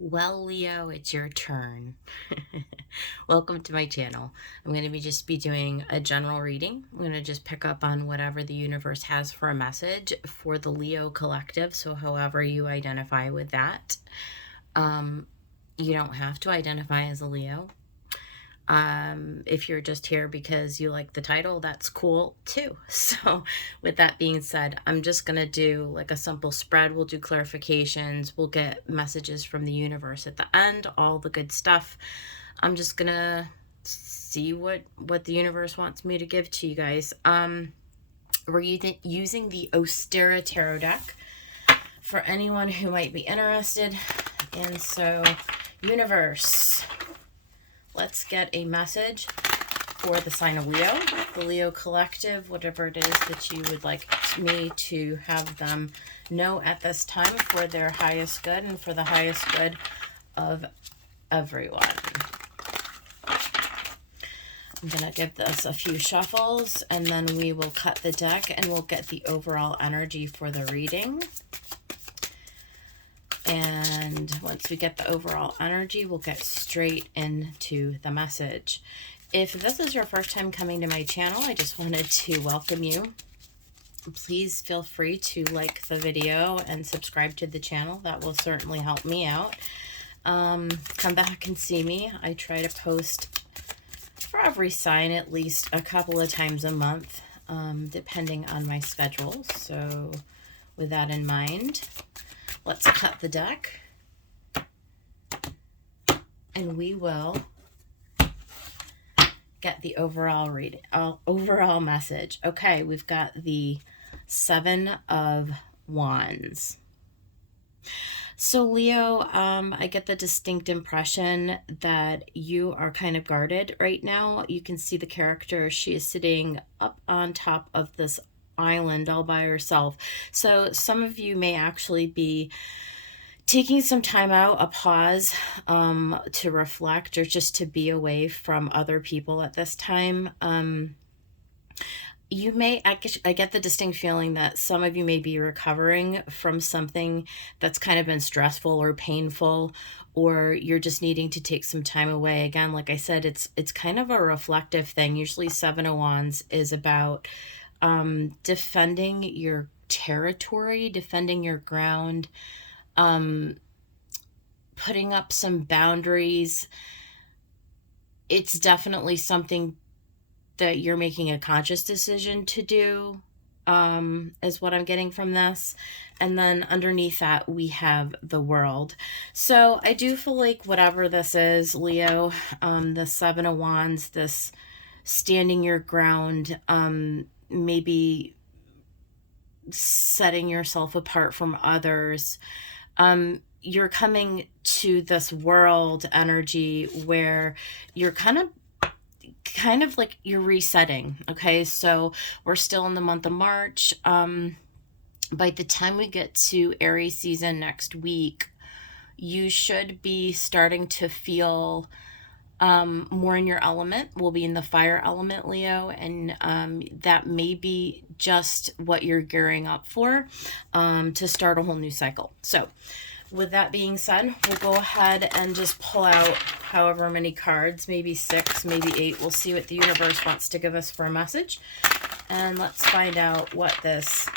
Well, Leo, it's your turn. Welcome to my channel. I'm going to just be doing a general reading. I'm going to just pick up on whatever the universe has for a message for the Leo collective. So however you identify with that. You don't have to identify as a Leo. If you're just here because you like the title, that's cool too. So with that being said, I'm just going to do like a simple spread. We'll do clarifications. We'll get messages from the universe at the end, all the good stuff. I'm just going to see what the universe wants me to give to you guys. We're using the Ostera Tarot deck for anyone who might be interested. And so, universe, let's get a message for the sign of Leo, the Leo collective, whatever it is that you would like me to have them know at this time for their highest good and for the highest good of everyone. I'm going to give this a few shuffles and then we will cut the deck and we'll get the overall energy for the reading. And once we get the overall energy, we'll get straight into the message. If this is your first time coming to my channel, I just wanted to welcome you. Please feel free to like the video and subscribe to the channel. That will certainly help me out. Come back and see me. I try to post for every sign at least a couple of times a month, depending on my schedule. So with that in mind, let's cut the deck and we will get the overall reading, overall message. Okay, we've got the Seven of Wands. So Leo, I get the distinct impression that you are kind of guarded right now. You can see the character. She is sitting up on top of this island all by herself. So some of you may actually be taking some time out, a pause, to reflect or just to be away from other people at this time. You may, I get the distinct feeling that some of you may be recovering from something that's kind of been stressful or painful, or you're just needing to take some time away. Again, like I said, it's kind of a reflective thing. Usually Seven of Wands is about defending your territory, defending your ground, putting up some boundaries. It's definitely something that you're making a conscious decision to do, is what I'm getting from this. And then underneath that, we have the World. So I do feel like whatever this is, Leo, the Seven of Wands, this standing your ground, maybe setting yourself apart from others, you're coming to this world energy where you're kind of like you're resetting. Okay, so we're still in the month of March. By the time we get to Aries season next week, you should be starting to feel more in your element. We'll be in the fire element, Leo, and that may be just what you're gearing up for, to start a whole new cycle. So with that being said, we'll go ahead and just pull out however many cards, maybe 6, maybe 8. We'll see what the universe wants to give us for a message. And let's find out what this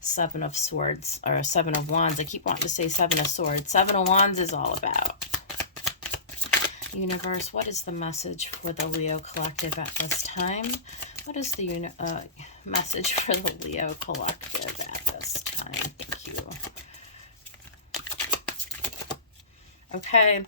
Seven of Swords, or Seven of Wands, I keep wanting to say Seven of Swords, Seven of Wands is all about. Universe, what is the message for the Leo collective at this time? What is the message for the Leo collective at this time? Thank you. Okay,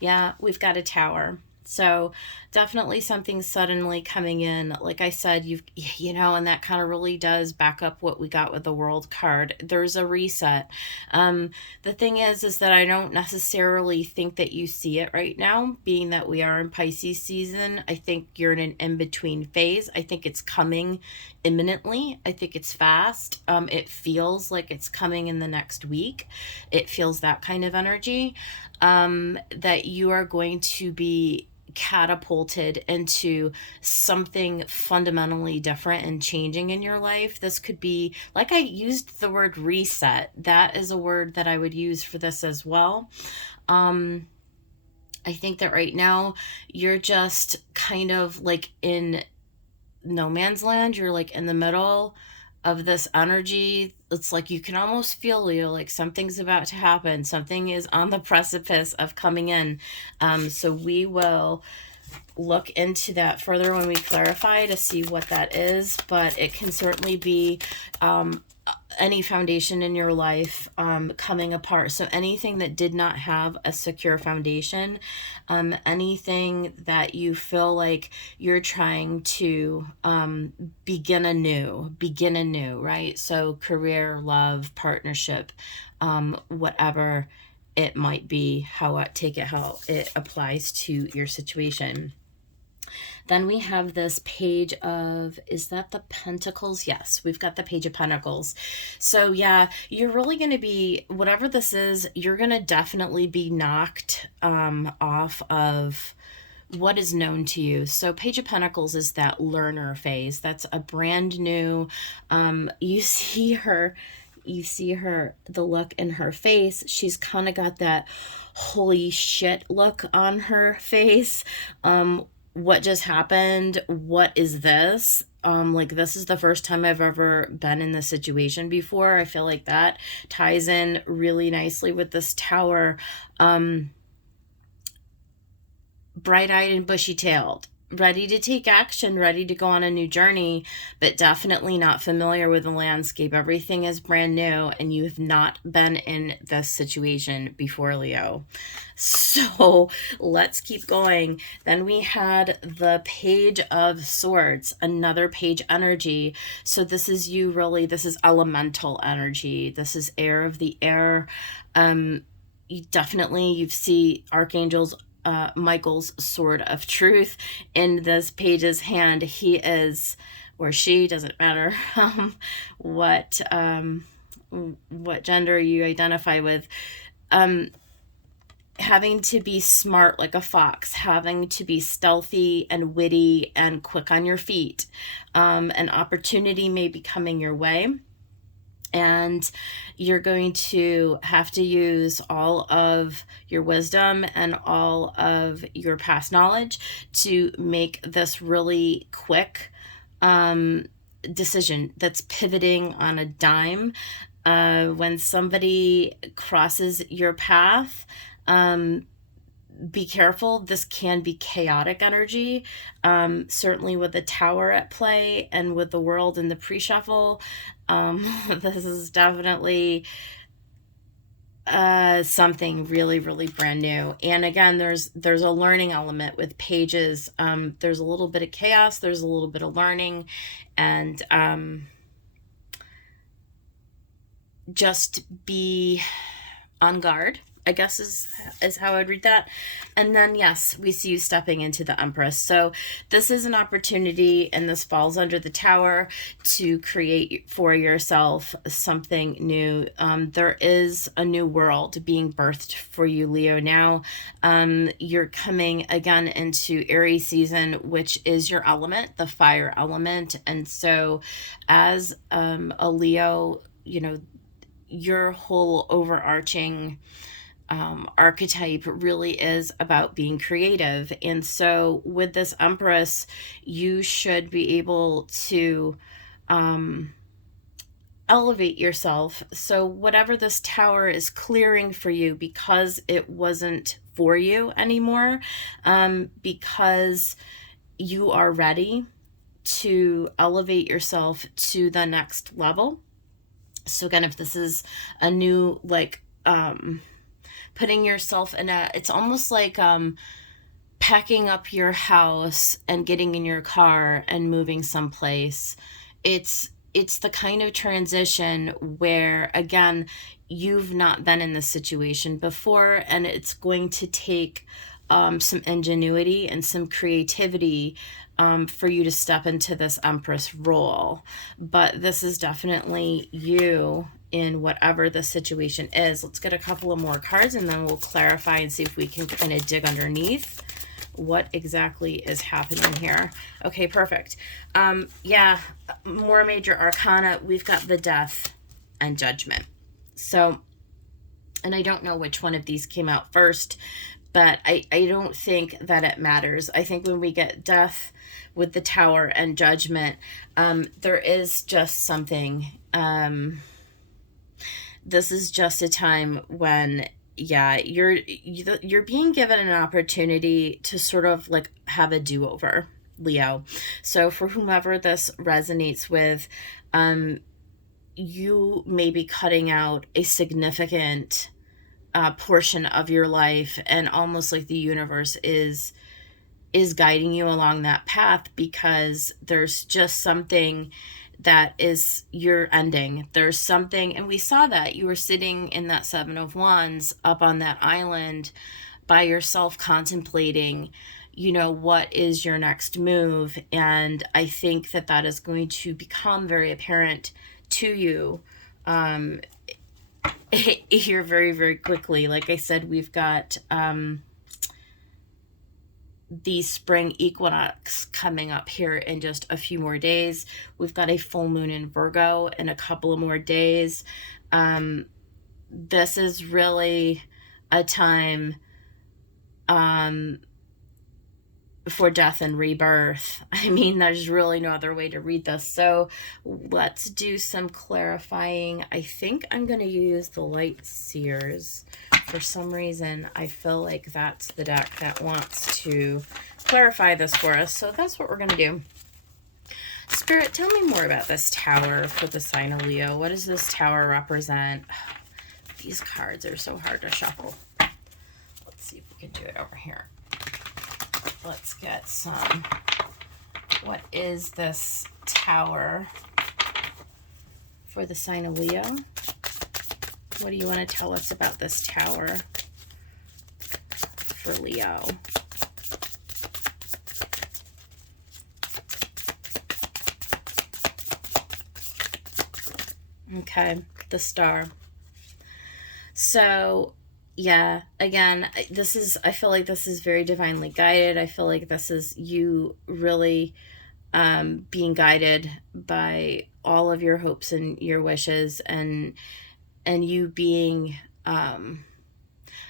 yeah, we've got a Tower. So definitely something suddenly coming in. Like I said, and that kind of really does back up what we got with the World card. There's a reset. The thing is that I don't necessarily think that you see it right now, being that we are in Pisces season. I think you're in an in-between phase. I think it's coming imminently. I think it's fast. It feels like it's coming in the next week. It feels that kind of energy, that you are going to be catapulted into something fundamentally different and changing in your life. This could be, like I used the word reset. That is a word that I would use for this as well. I think that right now you're just kind of like in no man's land. You're like in the middle of this energy. It's like you can almost feel, Leo, like something's about to happen. Something is on the precipice of coming in. So we will look into that further when we clarify to see what that is, but it can certainly be any foundation in your life coming apart. So anything that did not have a secure foundation, anything that you feel like you're trying to begin anew, right? So career, love, partnership, whatever it might be, how it applies to your situation. Then we have this page of, is that the Pentacles? Yes, we've got the Page of Pentacles. So yeah, you're really going to be, whatever this is, you're going to definitely be knocked off of what is known to you. So Page of Pentacles is that learner phase. That's a brand new, you see her, the look in her face. She's kind of got that holy shit look on her face. What just happened? What is this? Like, this is the first time I've ever been in this situation before. I feel like that ties in really nicely with this Tower. Bright-eyed and bushy-tailed, ready to take action, ready to go on a new journey, but definitely not familiar with the landscape. Everything is brand new, and you have not been in this situation before, Leo. So let's keep going. Then we had the Page of Swords, another page energy. So this is you, really. This is elemental energy. This is air of the air. You see archangels, Michael's sword of truth in this page's hand. He is, or she, doesn't matter what gender you identify with, having to be smart like a fox, having to be stealthy and witty and quick on your feet. An opportunity may be coming your way, and you're going to have to use all of your wisdom and all of your past knowledge to make this really quick decision that's pivoting on a dime. When somebody crosses your path, be careful. This can be chaotic energy, certainly with the Tower at play and with the World in the pre-shuffle. This is definitely something really, really brand new. And again, there's a learning element with pages. There's a little bit of chaos, there's a little bit of learning, and just be on guard, I guess is how I'd read that. And then, yes, we see you stepping into the Empress. So this is an opportunity, and this falls under the Tower, to create for yourself something new. There is a new world being birthed for you, Leo. Now, you're coming again into Aries season, which is your element, the fire element. And so as a Leo, your whole overarching archetype really is about being creative. And so with this Empress, you should be able to elevate yourself. So whatever this Tower is clearing for you, because it wasn't for you anymore, because you are ready to elevate yourself to the next level. So again, if this is a new, putting yourself in it's almost like packing up your house and getting in your car and moving someplace. It's the kind of transition where, again, you've not been in this situation before, and it's going to take some ingenuity and some creativity for you to step into this Empress role. But this is definitely you in whatever the situation is. Let's get a couple of more cards, and then we'll clarify and see if we can kind of dig underneath What exactly is happening here? Okay, perfect. Yeah, more major arcana. We've got the Death and Judgment. So, and I don't know which one of these came out first, but I don't think that it matters. I think when we get Death with the Tower and Judgment, there is just something. This is just a time when, yeah, you're being given an opportunity to sort of like have a do-over, Leo. So for whomever this resonates with, you may be cutting out a significant portion of your life, and almost like the universe is guiding you along that path, because there's just something that is your ending. There's something, and we saw that you were sitting in that Seven of Wands up on that island by yourself, contemplating, what is your next move. And I think that that is going to become very apparent to you here very, very quickly. Like I said, we've got the spring equinox coming up here in just a few more days. We've got a full moon in Virgo in a couple of more days. This is really a time for death and rebirth. I mean, there's really no other way to read this. So let's do some clarifying. I think I'm going to use the Light Seers. For some reason, I feel like that's the deck that wants to clarify this for us. So that's what we're going to do. Spirit, tell me more about this Tower for the sign of Leo. What does this Tower represent? These cards are so hard to shuffle. Let's see if we can do it over here. Let's get some. What is this Tower for the sign of Leo? What do you want to tell us about this Tower for Leo? Okay, the Star. So, yeah, again, I feel like this is very divinely guided. I feel like this is you really being guided by all of your hopes and your wishes, and you being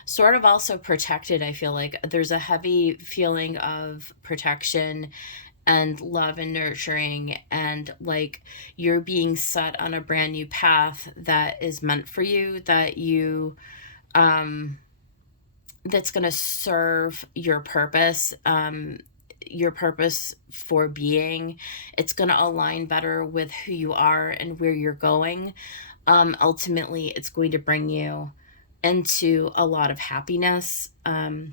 sort of also protected. I feel like there's a heavy feeling of protection and love and nurturing, and like you're being set on a brand new path that is meant for you, that you that's going to serve your purpose for being. It's going to align better with who you are and where you're going. Ultimately, it's going to bring you into a lot of happiness.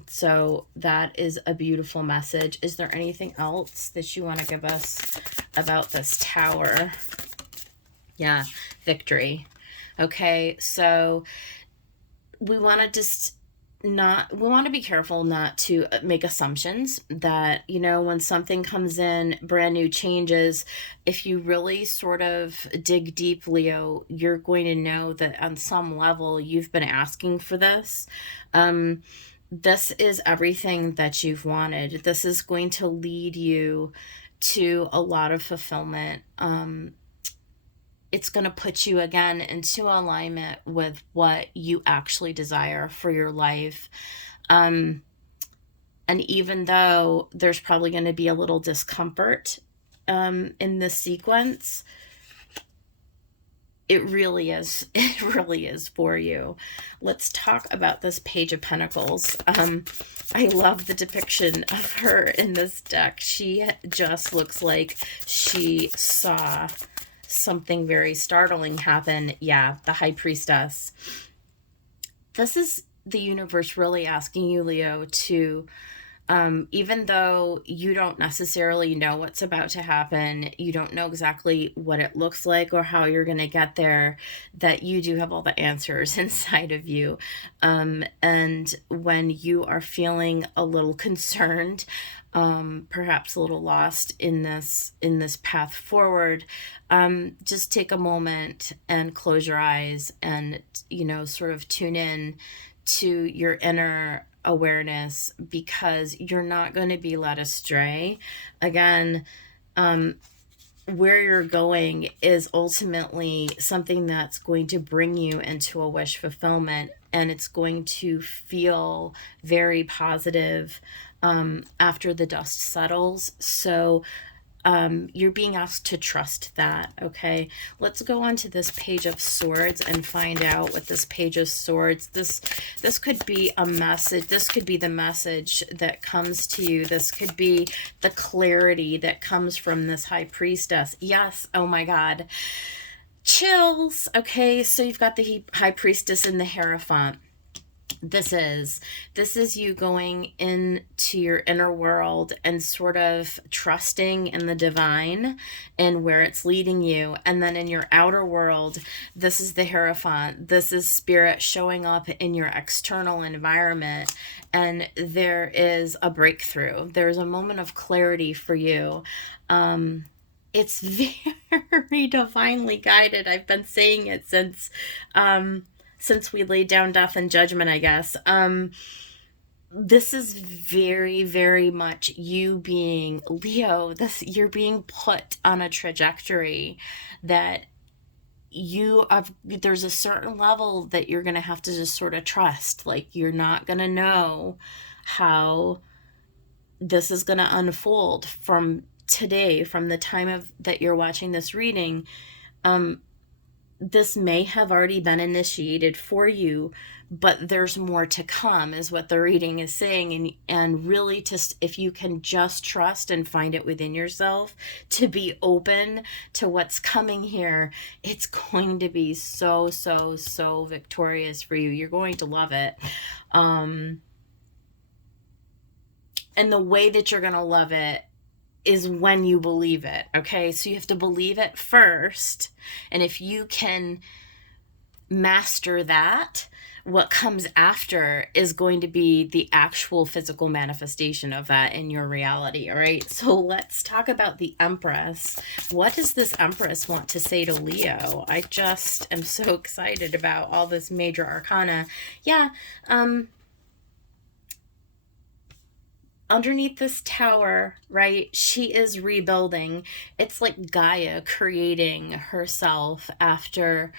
So that is a beautiful message. Is there anything else that you want to give us about this Tower? Yeah, victory. Okay, so we want to just we want to be careful not to make assumptions that, when something comes in, brand new changes, if you really sort of dig deep, Leo, you're going to know that on some level you've been asking for this. This is everything that you've wanted. This is going to lead you to a lot of fulfillment. It's going to put you again into alignment with what you actually desire for your life. And even though there's probably going to be a little discomfort in this sequence, it really is. It really is for you. Let's talk about this Page of Pentacles. I love the depiction of her in this deck. She just looks like she saw something very startling happen. Yeah, the High Priestess. This is the universe really asking you, Leo, to even though you don't necessarily know what's about to happen, you don't know exactly what it looks like or how you're going to get there, that you do have all the answers inside of you. And when you are feeling a little concerned, perhaps a little lost in this path forward, just take a moment and close your eyes and, sort of tune in to your inner awareness, because you're not going to be led astray. Again, where you're going is ultimately something that's going to bring you into a wish fulfillment, and it's going to feel very positive after the dust settles. So you're being asked to trust that. Okay, let's go on to this Page of Swords and find out what this Page of Swords, this could be a message. This could be the message that comes to you. This could be the clarity that comes from this High Priestess. Yes, oh my God, chills. Okay, so you've got the High Priestess in the Hierophant. This is you going into your inner world and sort of trusting in the divine and where it's leading you. And then in your outer world, this is the Hierophant. This is spirit showing up in your external environment, and there is a breakthrough. There's a moment of clarity for you. It's very divinely guided. I've been saying it since we laid down death and judgment, I guess. This is very, very much you being Leo. You're being put on a trajectory that there's a certain level that you're going to have to just sort of trust. Like, you're not going to know how this is going to unfold from today, from the time that you're watching this reading. This may have already been initiated for you, but there's more to come, is what the reading is saying. And really, if you can just trust and find it within yourself to be open to what's coming here, it's going to be so, so, so victorious for you. You're going to love it. And the way that you're going to love it is when you believe it. Okay, so you have to believe it first, and if you can master that, what comes after is going to be the actual physical manifestation of that in your reality. All right, so let's talk about the Empress. What does this Empress want to say to Leo? I just am so excited about all this major arcana. Yeah, underneath this tower, right, she is rebuilding. It's like Gaia creating herself after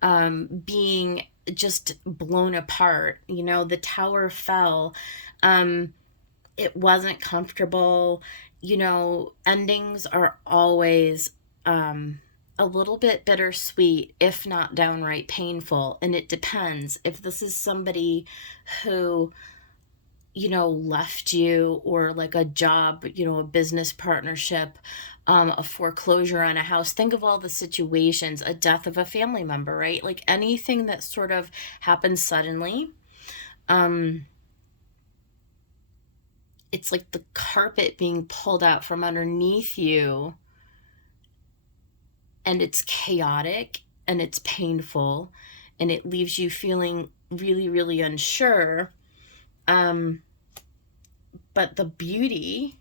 being just blown apart. You know, the tower fell. It wasn't comfortable. You know, endings are always a little bit bittersweet, if not downright painful. And it depends. If this is somebody who, you know, left you, or like a job, you know, a business partnership, a foreclosure on a house. Think of all the situations, a death of a family member, right? Like anything that sort of happens suddenly. It's like the carpet being pulled out from underneath you, and it's chaotic and it's painful, and it leaves you feeling really, really unsure. But the beauty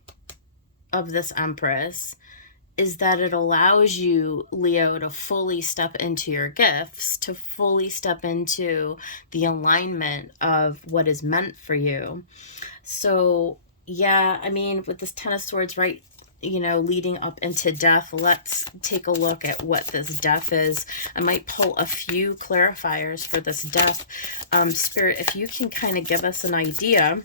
of this Empress is that it allows you, Leo, to fully step into your gifts, to fully step into the alignment of what is meant for you. So, yeah, I mean, with this Ten of Swords, right, you know, leading up into death, let's take a look at what this death is. I might pull a few clarifiers for this death. Spirit, if you can kind of give us an idea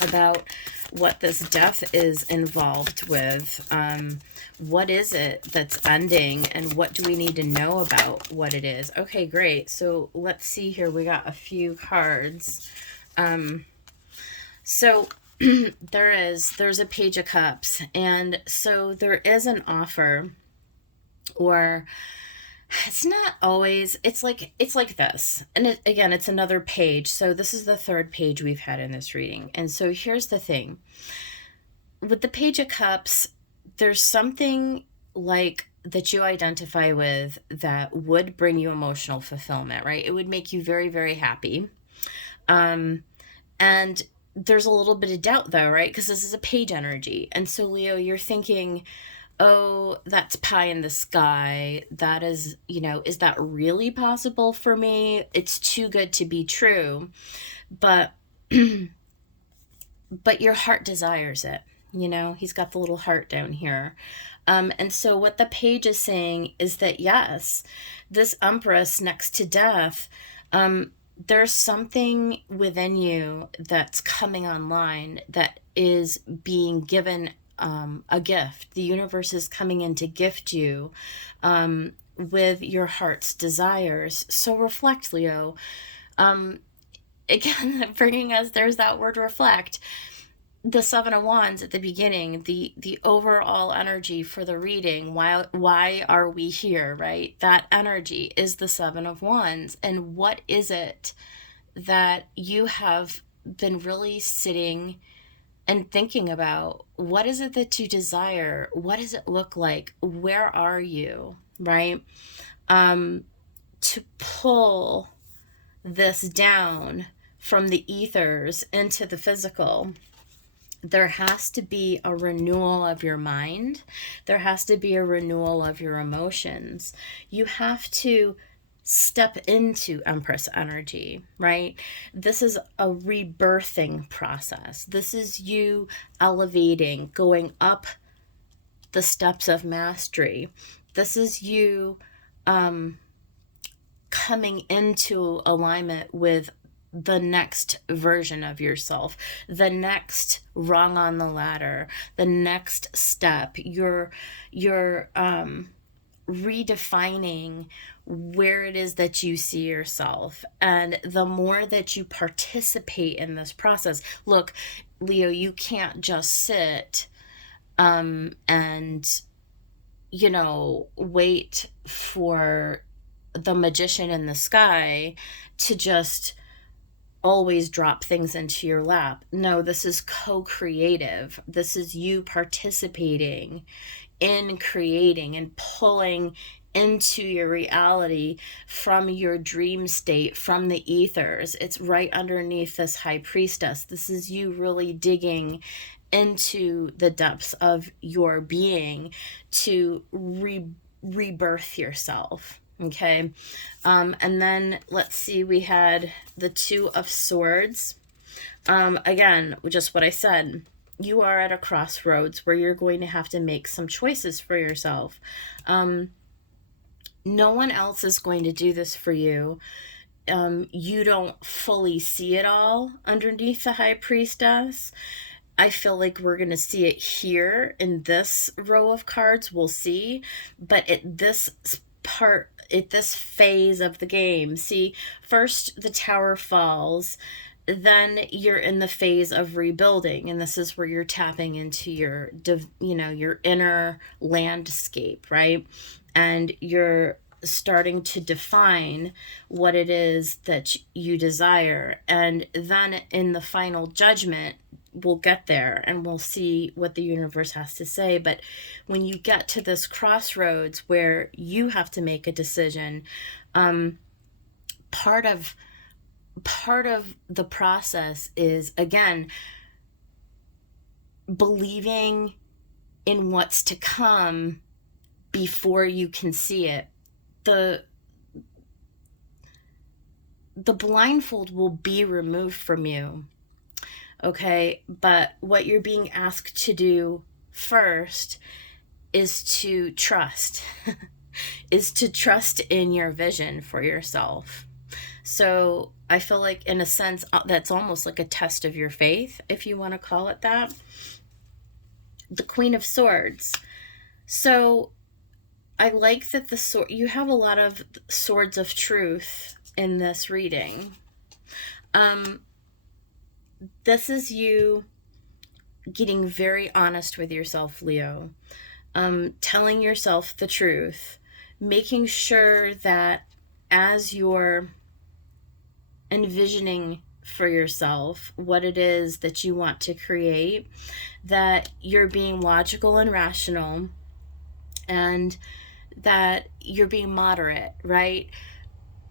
about what this death is involved with. What is it that's ending, and what do we need to know about what it is? Okay, great. So let's see here. We got a few cards. So there's a Page of Cups, and so there is an offer, or it's not always, it's like this. And again, it's another page. So this is the third page we've had in this reading. And so here's the thing. With the Page of Cups, there's something like that you identify with that would bring you emotional fulfillment, right? It would make you very, very happy. And there's a little bit of doubt though, right? Because this is a page energy. And so Leo, you're thinking, oh, that's pie in the sky. That is, you know, is that really possible for me? It's too good to be true. But but your heart desires it. You know, he's got the little heart down here. And so what the page is saying is that, yes, this Empress next to death, there's something within you that's coming online that is being given a gift. The universe is coming in to gift you with your heart's desires. So reflect, Leo. Again, bringing us, there's that word reflect. The Seven of Wands at the beginning, the overall energy for the reading, why are we here, right? That energy is the Seven of Wands. And what is it that you have been really sitting and thinking about? What is it that you desire? What does it look like? Where are you, right? To pull this down from the ethers into the physical, there has to be a renewal of your mind. There has to be a renewal of your emotions. You have to step into Empress energy, right? This is a rebirthing process. This is you elevating, going up the steps of mastery. This is you coming into alignment with the next version of yourself, the next rung on the ladder, the next step. You're redefining where it is that you see yourself. And the more that you participate in this process, look, Leo, you can't just sit and, you know, wait for the magician in the sky to just always drop things into your lap. No, this is co-creative. This is you participating in creating and pulling into your reality from your dream state, from the ethers. It's right underneath this high priestess. This is you really digging into the depths of your being to rebirth yourself. Okay. And then let's see, we had the Two of Swords. Again, just what I said, you are at a crossroads where you're going to have to make some choices for yourself. No one else is going to do this for you. You don't fully see it all underneath the High Priestess. I feel like we're going to see it here in this row of cards. We'll see. But at this part, at this phase of the game, see, first the tower falls, then you're in the phase of rebuilding, and this is where you're tapping into your, you know, your inner landscape, right? And you're starting to define what it is that you desire. And then in the final judgment, we'll get there and we'll see what the universe has to say. But when you get to this crossroads where you have to make a decision, part of the process is, again, believing in what's to come before you can see it. The blindfold will be removed from you. Okay, but what you're being asked to do first is to trust, is to trust in your vision for yourself. So I feel like, in a sense, that's almost like a test of your faith, if you want to call it that. The Queen of Swords. So I like that the sword, you have a lot of swords of truth in this reading. This is you getting very honest with yourself, Leo. Telling yourself the truth, making sure that as you're envisioning for yourself what it is that you want to create, that you're being logical and rational, and that you're being moderate, right?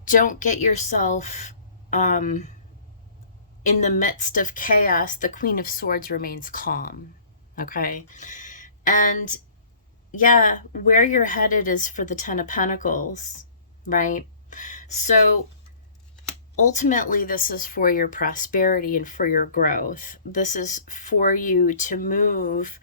Don't get yourself in the midst of chaos. The Queen of Swords remains calm, okay? And yeah, where you're headed is for the Ten of Pentacles, right? So ultimately, this is for your prosperity and for your growth. This is for you to move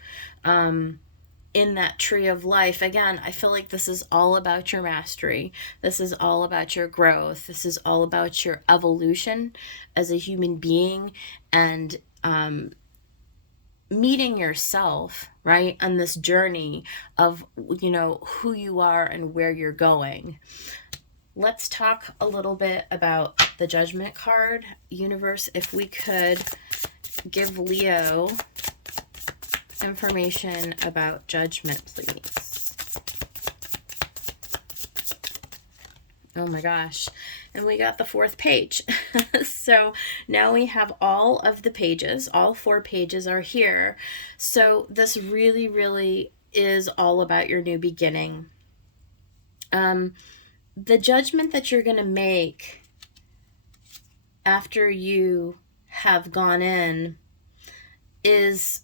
in that tree of life. Again, I feel like this is all about your mastery. This is all about your growth. This is all about your evolution as a human being, and meeting yourself, right, on this journey of, you know, who you are and where you're going. Let's talk a little bit about the Judgment card. Universe, if we could give Leo information about Judgment, please. Oh my gosh. And we got the 4th page. So now we have all of the pages. All 4 pages are here. So this really, really is all about your new beginning. The judgment that you're going to make after you have gone in is,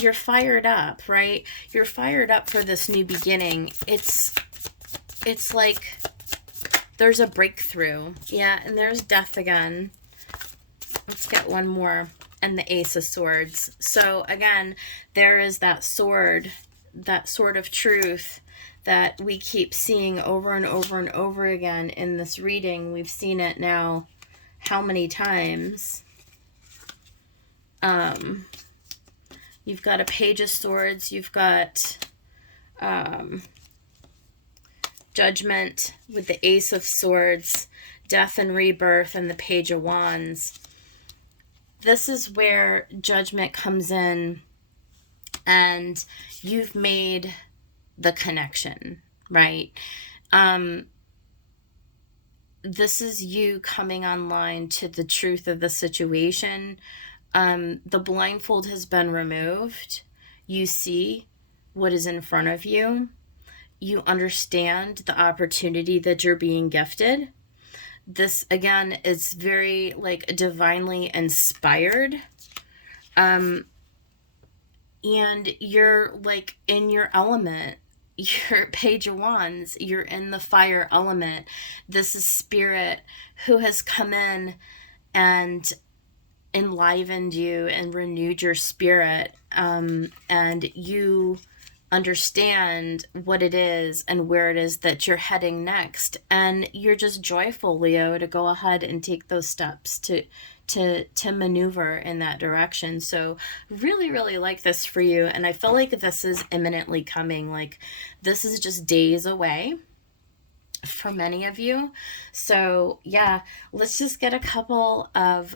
you're fired up, right? You're fired up for this new beginning. It's like there's a breakthrough. Yeah, and there's Death again. Let's get one more. And the Ace of Swords. So again, there is that sword of truth that we keep seeing over and over and over again in this reading. We've seen it now how many times? You've got a Page of Swords. You've got Judgment with the Ace of Swords, Death and Rebirth, and the Page of Wands. This is where Judgment comes in, and you've made the connection, right? This is you coming online to the truth of the situation. The blindfold has been removed. You see what is in front of you. You understand the opportunity that you're being gifted. This, again, is very, like, divinely inspired. And you're, like, in your element. You're Page of Wands. You're in the fire element. This is Spirit who has come in and enlivened you and renewed your spirit. And you understand what it is and where it is that you're heading next, and you're just joyful, Leo, to go ahead and take those steps to maneuver in that direction. So really, really like this for you, and I feel like this is imminently coming. Like, this is just days away for many of you. So yeah, let's just get a couple of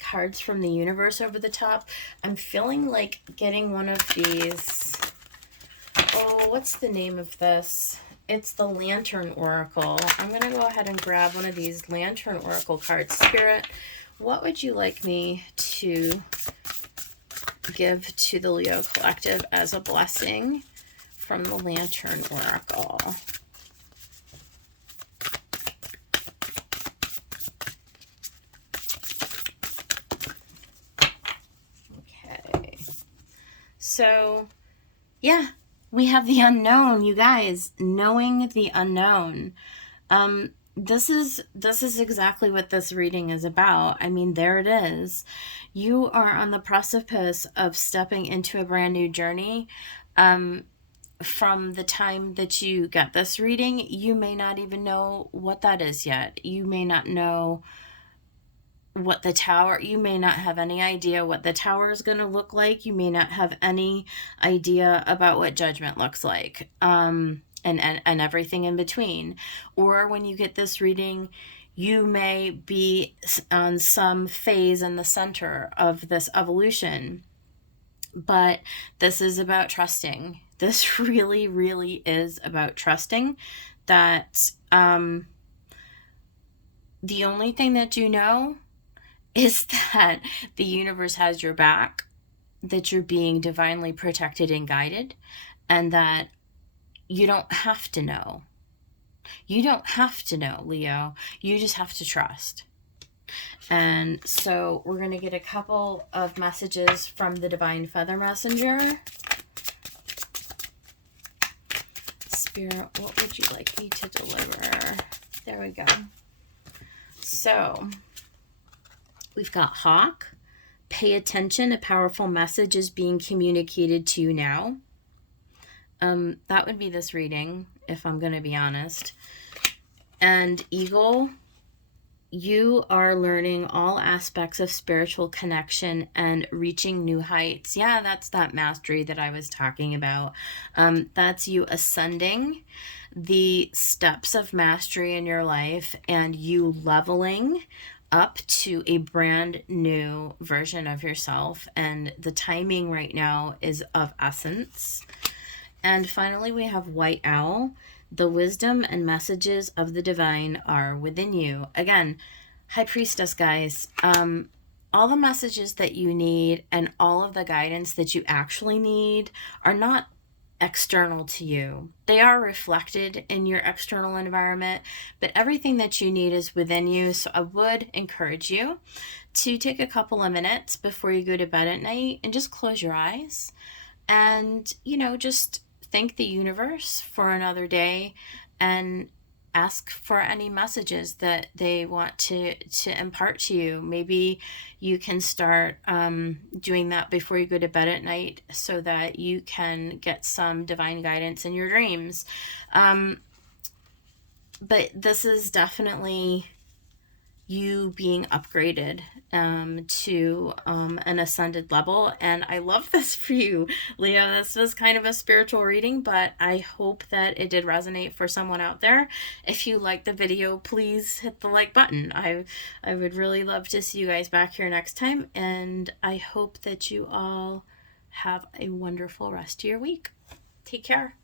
cards from the universe over the top. I'm feeling like getting one of these. Oh, what's the name of this? It's the Lantern Oracle. I'm going to go ahead and grab one of these Lantern Oracle cards. Spirit, what would you like me to give to the Leo Collective as a blessing from the Lantern Oracle? Okay. So, yeah. We have the unknown, you guys. Knowing the unknown. This is exactly what this reading is about. I mean, there it is. You are on the precipice of stepping into a brand new journey. From the time that you get this reading, you may not even know what that is yet. You may not know what the tower, you may not have any idea what the tower is going to look like. You may not have any idea about what Judgment looks like, and everything in between. Or when you get this reading, you may be on some phase in the center of this evolution. But this is about trusting. This really, really is about trusting that the only thing that you know is that the universe has your back, that you're being divinely protected and guided, and that you don't have to know. You don't have to know, Leo. You just have to trust. And so we're going to get a couple of messages from the Divine Feather Messenger. Spirit, what would you like me to deliver? There we go. So we've got Hawk. Pay attention, a powerful message is being communicated to you now. That would be this reading, if I'm going to be honest. And Eagle, you are learning all aspects of spiritual connection and reaching new heights. Yeah, that's that mastery that I was talking about. That's you ascending the steps of mastery in your life and you leveling up to a brand new version of yourself. And the timing right now is of essence. And finally, we have White Owl. The wisdom and messages of the divine are within you. Again, High Priestess, guys, all the messages that you need and all of the guidance that you actually need are not external to you. They are reflected in your external environment, but everything that you need is within you. So I would encourage you to take a couple of minutes before you go to bed at night and just close your eyes and, just thank the universe for another day and ask for any messages that they want to impart to you. Maybe you can start doing that before you go to bed at night so that you can get some divine guidance in your dreams. But this is definitely you being upgraded to an ascended level, and I love this for you, Leo. This was kind of a spiritual reading, but I hope that it did resonate for someone out there. If you like the video, please hit the like button. I would really love to see you guys back here next time, and I hope that you all have a wonderful rest of your week. Take care.